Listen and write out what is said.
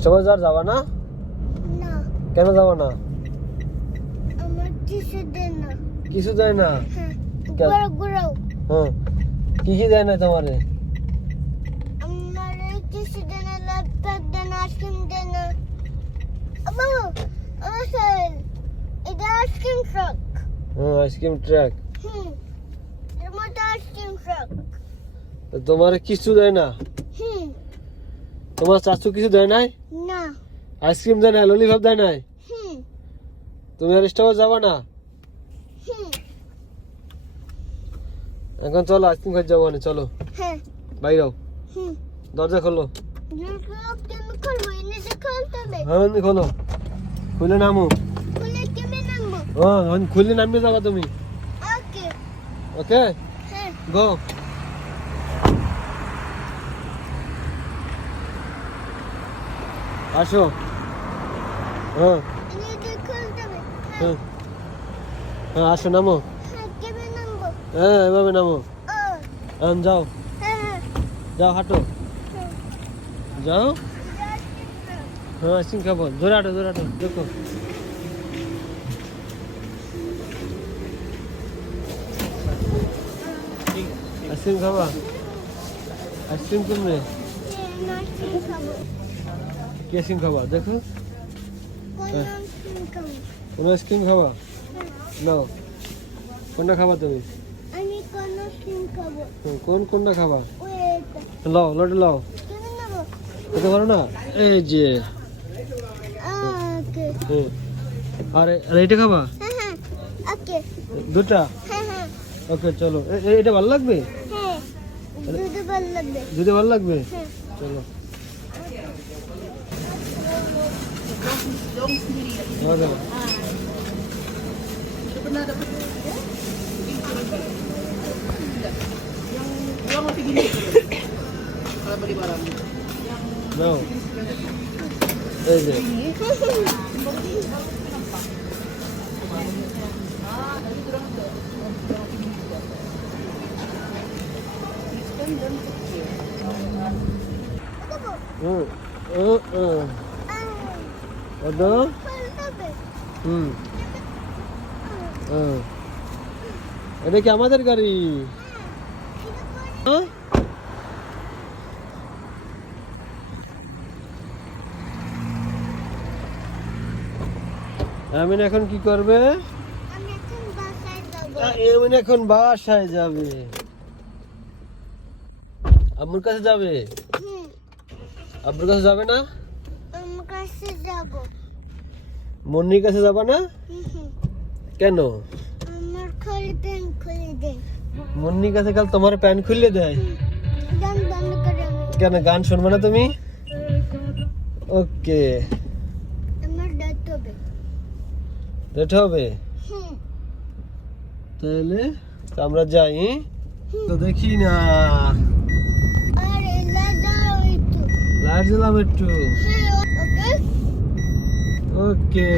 Stoppage যাবা না? না, কেন যাবা না? আমার কিছু দেয় না। কিছু দেয় না? হ্যাঁ, কেন? ঘুরাও ঘুরাও। হ্যাঁ, কি দেয় না তোমারে? আমার কিছু দেয় না, ল্যাপটপ দেয় না, আইসক্রিম দেয় না। বাবা, আমার স্যার, এটা আইসক্রিম ট্রাক। হ্যাঁ, আইসক্রিম ট্রাক। এর মধ্যে আইসক্রিম ট্রাক। তোমারে কিছু দেয় না? তোমার চাচু কিছু দেয় নাই? না। আইসক্রিম দেয় না, ললিপপ দেয় নাই? তুমি আর স্টপেজ যাবা না? এখন চলো আইসক্রিম খাই যাবো না, চলো হ্যাঁ। বাইরাও, দরজা খোলো। কেমন করবো? এনে খুলতে হবে। হ্যাঁ খোলো, খুলে নামো। খুলে কেমন নামবো? হ্যাঁ খুলে নামিয়ে যাবা তুমি। ওকে। ওকে, হ্যাঁ। গো। আসো। হ্যাঁ এনে খুলতে হবে। হ্যাঁ হ্যাঁ, আসো নামো। হ্যাঁ, কেমন নামবো? হ্যাঁ এভাবে নামো। ও, হ্যাঁ যাও, হ্যাঁ, যাও হাঁটো, হ্যাঁ। যাও। এটা আইসক্রিম ট্রাক। হ্যাঁ আইসক্রিম খাবো, জোরে হাঁটো, জোরে হাঁটো, দেখো। আইসক্রিম খাবা? আইসক্রিম কেমনে? আইসক্রিম খাবো। কি আইসক্রিম খাবা দেখো? কোন হ্যাঁ। আইসক্রিম খাবো? কোন আইসক্রিম খাবা? নাও, কোনটা খাবা তুমি? আমি কোন আইসক্রিম খাবো? কোনটা খাবা? ওই এটা। লাও, লটে লাও। কেমন নেবো? খেতে পারো না? এই যে। ওকে। হুম। আরে আরে এটা খাবা? হ্যাঁ, হ্যাঁ। ওকে। দুটা? হ্যাঁ, হ্যাঁ। ওকে চলো, এটা ভালো লাগবে? হ্যাঁ। দুধ ভালো লাগবে। যদি ভালো লাগবে হ্যাঁ। চলো। খাওয়া দাওয়া। নাও, এই যে। হুম ওদো। হুম, এটা কি আমাদের গাড়ি? হ্যাঁ? আমিন এখন কি করবে? আমি এখন বাসায় যাবো। আমিন এখন বাসায় যাবে। আম্মুর কাছে যাবে? হুম, আব্বুর কাছে যাবে না? আমার কাছে যাবো। মুন্নির কাছে যাবা না? হুম, কেন? আমার খালি পেন খুলে দে। মুন্নির কাছে কাল তোমার প্যান্ট খুলে দেয়? গান বন্ধ করে আমি। কেন, গান শুনবে না তুমি? ওকে, আমার দাঁত হবে। রেট হবে হুম, তাহলে তো আমরা যাই। তো দেখি না, আরে লাগাও একটু। লাইট জ্বালাবো একটু। হ্যাঁ, ওকে। ওকে।